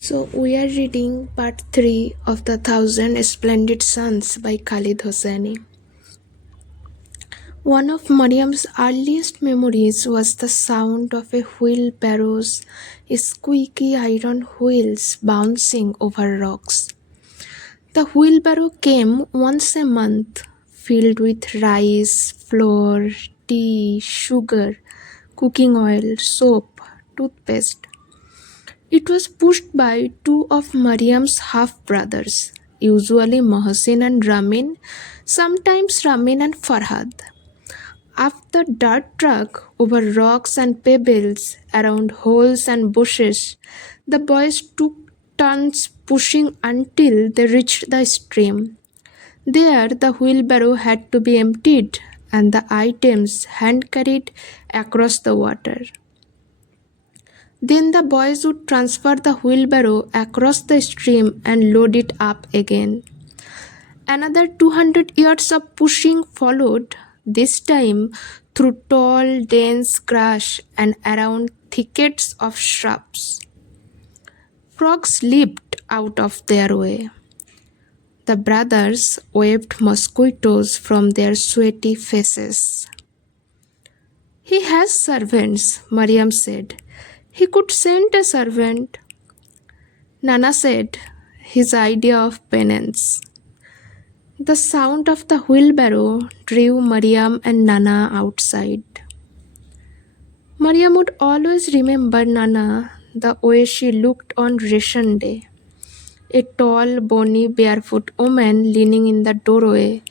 So, we are reading part 3 of The Thousand Splendid Suns by Khalid Hosseini. One of Mariam's earliest memories was the sound of a wheelbarrow's squeaky iron wheels bouncing over rocks. The wheelbarrow came once a month, filled with rice, flour, tea, sugar, cooking oil, soap, toothpaste. It was pushed by two of Mariam's half brothers, usually Mohsin and Ramin, sometimes Ramin and Farhad. After dirt truck over rocks and pebbles, around holes and bushes, the boys took turns pushing until they reached the stream. There, the wheelbarrow had to be emptied and the items hand carried across the water. Then the boys would transfer the wheelbarrow across the stream and load it up again. Another 200 yards of pushing followed, this time through tall, dense grass and around thickets of shrubs. Frogs leaped out of their way. The brothers waved mosquitoes from their sweaty faces. He has servants, Mariam said. He could send a servant. Nana said, his idea of penance. The sound of the wheelbarrow drew Mariam and Nana outside. Mariam would always remember Nana the way she looked on ration day. A tall, bony, barefoot woman leaning in the doorway,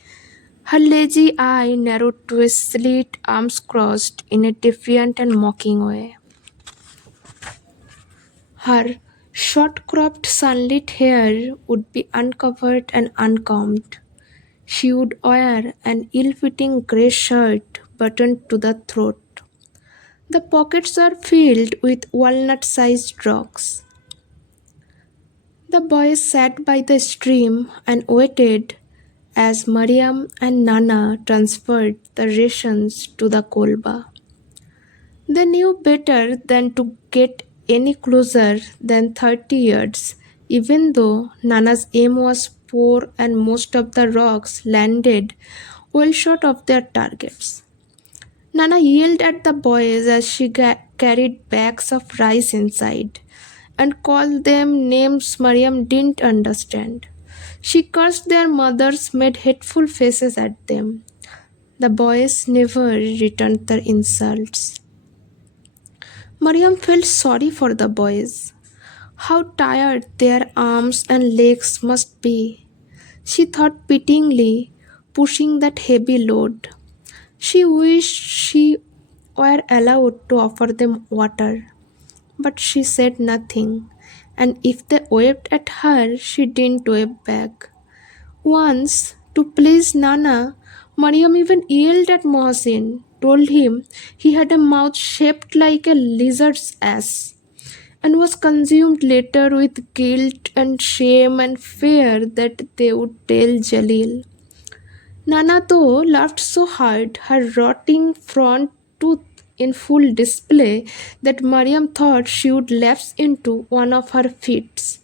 her lazy eye narrowed to a slit, arms crossed in a defiant and mocking way. Her short cropped sunlit hair would be uncovered and uncombed. She would wear an ill fitting grey shirt buttoned to the throat. The pockets were filled with walnut sized rocks. The boys sat by the stream and waited as Mariam and Nana transferred the rations to the kolba. They knew better than to get any closer than 30 yards, even though Nana's aim was poor and most of the rocks landed well short of their targets. Nana yelled at the boys as she carried bags of rice inside and called them names Mariam didn't understand. She cursed their mothers, made hateful faces at them. The boys never returned their insults. Mariam felt sorry for the boys. How tired their arms and legs must be. She thought pityingly, pushing that heavy load. She wished she were allowed to offer them water. But she said nothing, and if they waved at her, she didn't wave back. Once, to please Nana, Mariam even yelled at Mohsin, told him he had a mouth shaped like a lizard's ass, and was consumed later with guilt and shame and fear that they would tell Jalil. Nana, though, laughed so hard, her rotting front tooth in full display, that Mariam thought she would lapse into one of her fits.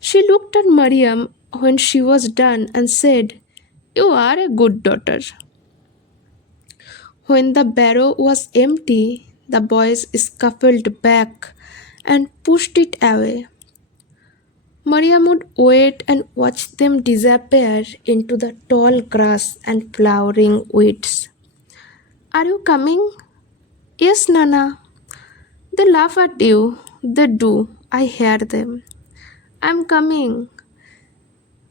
She looked at Mariam when she was done and said, "You are a good daughter." When the barrow was empty, the boys scuffled back and pushed it away. Mariam would wait and watch them disappear into the tall grass and flowering weeds. "Are you coming?" "Yes, Nana." "They laugh at you." "They do. I hear them." "I'm coming."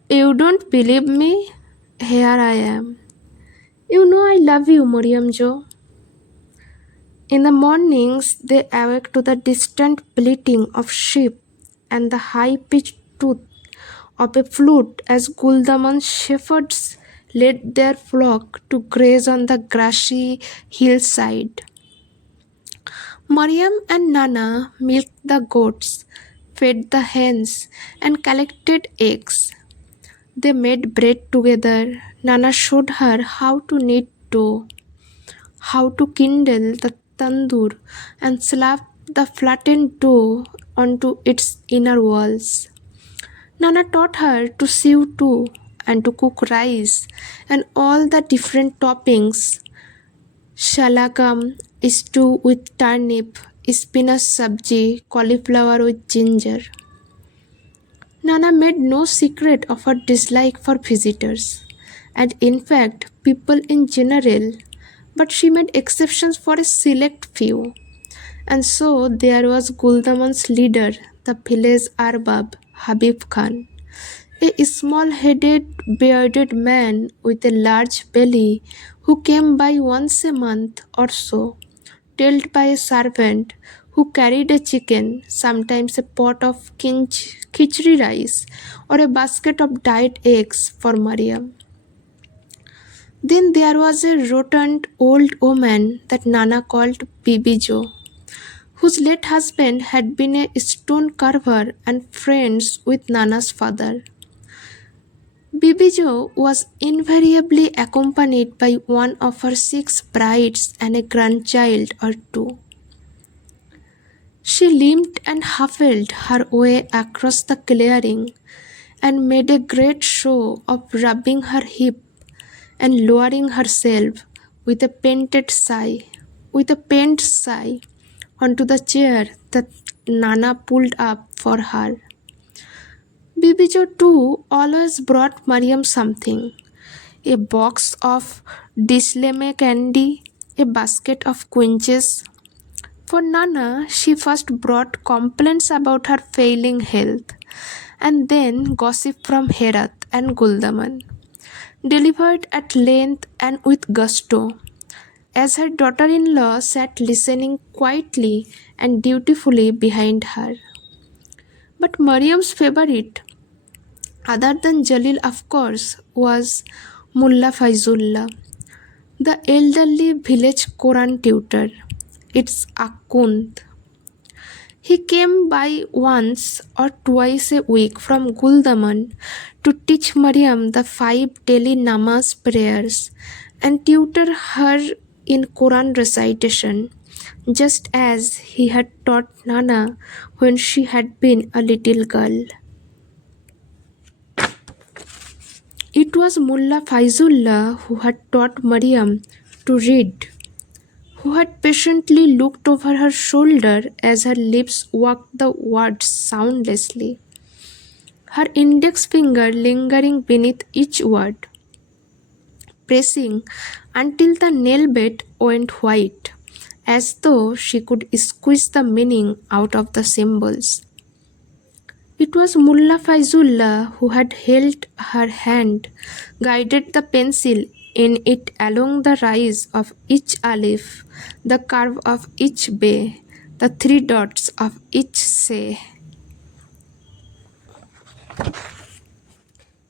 "You don't believe me?" "Here I am." "You know I love you, Mariam Jo." In the mornings, they awake to the distant bleating of sheep and the high-pitched toot of a flute as Guldaman's shepherds led their flock to graze on the grassy hillside. Mariam and Nana milked the goats, fed the hens, and collected eggs. They made bread together. Nana showed her how to knead dough, how to kindle the tandoor and slap the flattened dough onto its inner walls. Nana taught her to sew too and to cook rice and all the different toppings: shalagam, stew with turnip, spinach sabji, cauliflower with ginger. Nana made no secret of her dislike for visitors, and in fact, people in general, but she made exceptions for a select few. And so there was Guldaman's leader, the village Arbab, Habib Khan, a small headed, bearded man with a large belly who came by once a month or so, tailed by a servant who carried a chicken, sometimes a pot of khichdi rice, or a basket of dried eggs for Mariam. Then there was a rotund old woman that Nana called Bibi Jo, whose late husband had been a stone carver and friends with Nana's father. Bibijo was invariably accompanied by one of her six brides and a grandchild or two. She limped and huffled her way across the clearing and made a great show of rubbing her hip and lowering herself with a pained sigh onto the chair that Nana pulled up for her. Bibijo too always brought Mariam something: a box of disleme candy, a basket of quinces. For Nana, she first brought complaints about her failing health, and then gossip from Herat and Guldaman, delivered at length and with gusto, as her daughter in law sat listening quietly and dutifully behind her. But Mariam's favorite, other than Jalil of course, was Mulla Faizullah, the elderly village Quran tutor. It's Akunt. He came by once or twice a week from Guldaman to teach Mariam the five daily namaz prayers and tutor her in Quran recitation, just as he had taught Nana when she had been a little girl. It was Mullah Faizullah who had taught Mariam to read, who had patiently looked over her shoulder as her lips walked the words soundlessly, her index finger lingering beneath each word, pressing until the nail bed went white, as though she could squeeze the meaning out of the symbols. It was Mullah Faizullah who had held her hand, guided the pencil in it along the rise of each alif, the curve of each bay, the three dots of each say.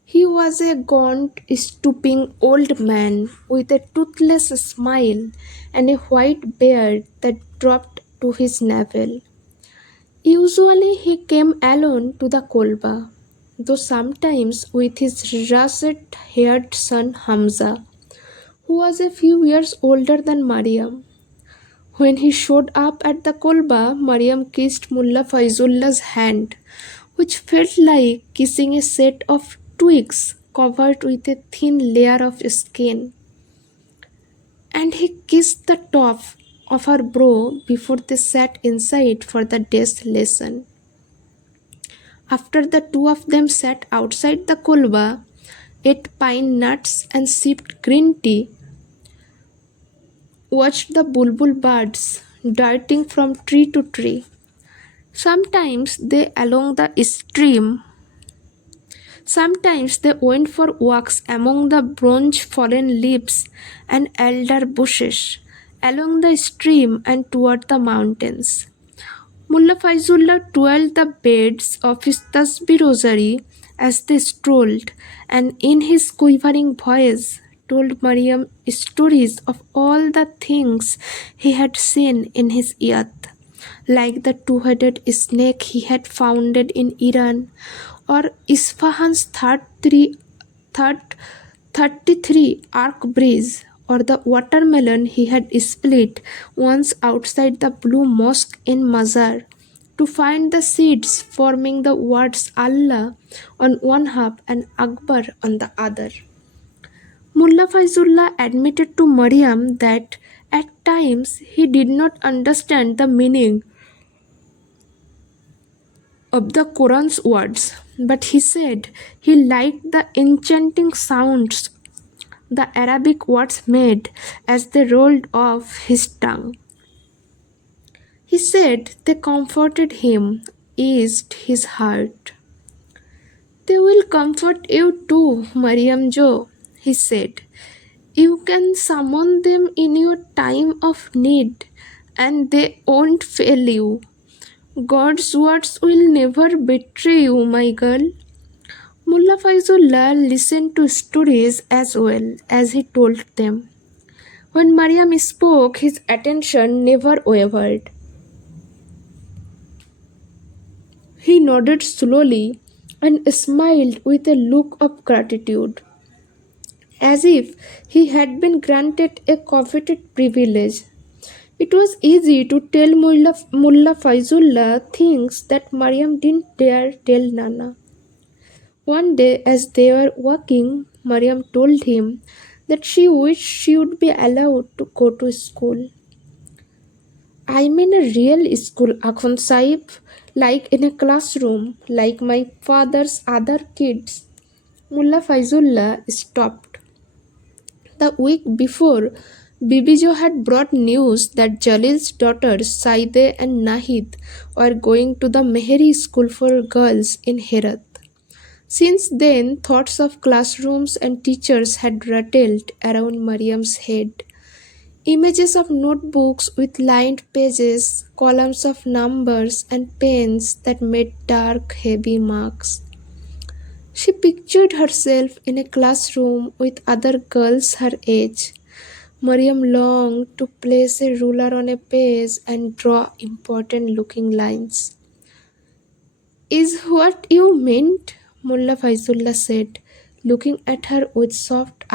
He was a gaunt, stooping old man with a toothless smile and a white beard that dropped to his navel. Usually he came alone to the kolba, though sometimes with his russet-haired son Hamza, who was a few years older than Mariam. When he showed up at the kolba, Mariam kissed Mullah Faizullah's hand, which felt like kissing a set of twigs covered with a thin layer of skin, and he kissed the top of her brow before they sat inside for the day's lesson. After the two of them sat outside the kulba, ate pine nuts and sipped green tea, watched the bulbul birds darting from tree to tree. Sometimes they along the stream, sometimes they went for walks among the bronze fallen leaves and elder bushes, along the stream and toward the mountains. Mullah Faizullah twirled the beads of his tasbih rosary as they strolled, and in his quivering voice told Mariam stories of all the things he had seen in his youth, like the two-headed snake he had founded in Iran, or Isfahan's third 33 arc bridge, or the watermelon he had split once outside the blue mosque in Mazar, to find the seeds forming the words Allah on one half and Akbar on the other. Mullah Faizullah admitted to Maryam that at times he did not understand the meaning of the Quran's words, but he said he liked the enchanting sounds the Arabic words made as they rolled off his tongue. He said they comforted him, eased his heart. They will comfort you too, Mariam Jo, he said. You can summon them in your time of need and they won't fail you. God's words will never betray you, my girl. Mullah Faizullah listened to stories as well as he told them. When Mariam spoke, his attention never wavered. He nodded slowly and smiled with a look of gratitude, as if he had been granted a coveted privilege. It was easy to tell Mullah Faizullah things that Mariam didn't dare tell Nana. One day, as they were walking, Mariam told him that she wished she would be allowed to go to school. I mean a real school, Akhund Sahib, like in a classroom, like my father's other kids. Mullah Faizullah stopped. The week before, Bibijo had brought news that Jalil's daughters Saide and Nahid were going to the Mehri school for girls in Herat. Since then, thoughts of classrooms and teachers had rattled around Mariam's head. Images of notebooks with lined pages, columns of numbers, and pens that made dark, heavy marks. She pictured herself in a classroom with other girls her age. Mariam longed to place a ruler on a page and draw important looking lines. Is what you meant? Mullah Faizullah said, looking at her with soft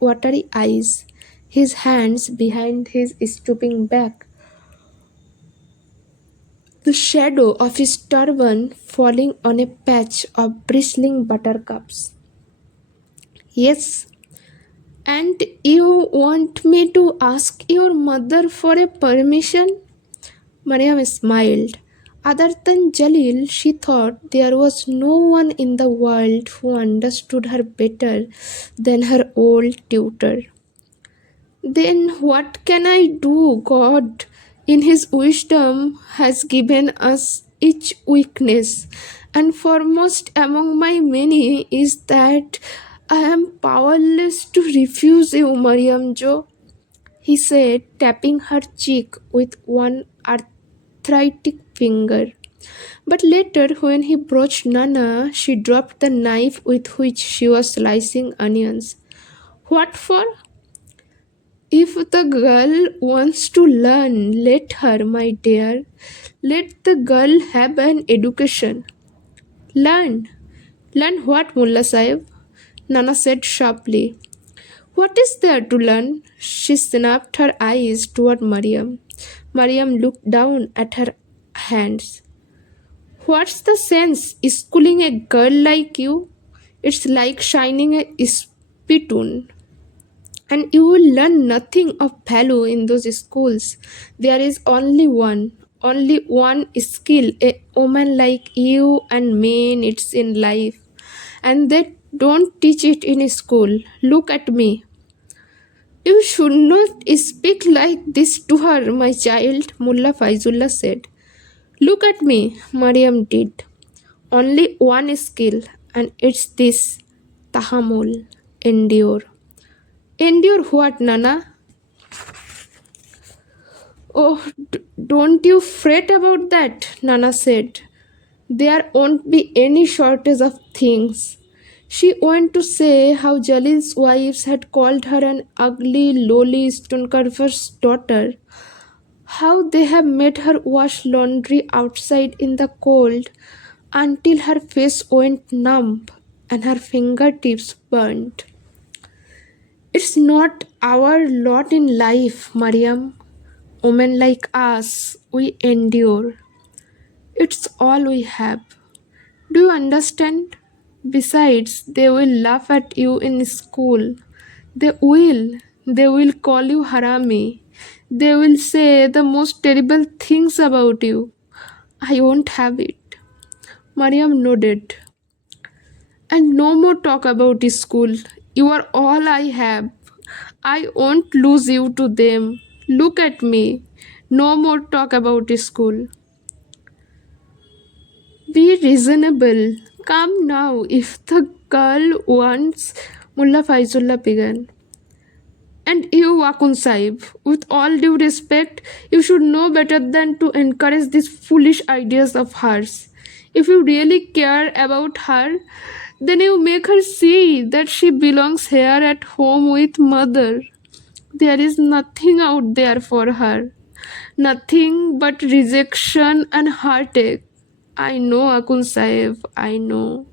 watery eyes, his hands behind his stooping back, the shadow of his turban falling on a patch of bristling buttercups. Yes, and you want me to ask your mother for a permission? Mariam smiled. Other than Jalil, she thought there was no one in the world who understood her better than her old tutor. Then what can I do? God, in His wisdom, has given us each weakness, and foremost among my many is that I am powerless to refuse you, Mariam Jo, he said, tapping her cheek with one arthritic finger. But later, when he approached Nana, she dropped the knife with which she was slicing onions. What for? If the girl wants to learn, let her, my dear. Let the girl have an education. Learn. Learn what, Mullah Sahib? Nana said sharply. What is there to learn? She snapped her eyes toward Mariam. Mariam looked down at her hands. What's the sense schooling a girl like you? It's like shining a spittoon. And you will learn nothing of value in those schools. There is only one skill a woman like you and me needs in life. And they don't teach it in school. Look at me. You should not speak like this to her, my child, Mullah Faizullah said. Look at me, Mariam did. Only one skill, and it's this tahamul, endure. Endure what, Nana? Oh, don't you fret about that, Nana said. There won't be any shortage of things. She went to say how Jalil's wives had called her an ugly, lowly stonecarver's daughter, how they have made her wash laundry outside in the cold until her face went numb and her fingertips burned. It's not our lot in life, Mariam. women like us, we endure. It's all we have. Do you understand? Besides, they will laugh at you in school. They will. They will call you harami. They will say the most terrible things about you. I won't have it. Mariam nodded. And no more talk about school. You are all I have. I won't lose you to them. Look at me. No more talk about school. Be reasonable. Come now. If the girl wants, Mullah Faizullah began. And you, Wakun Sahib, with all due respect, you should know better than to encourage these foolish ideas of hers. If you really care about her, then you make her see that she belongs here at home with mother. There is nothing out there for her. Nothing but rejection and heartache. I know, Akun Sahib, I know.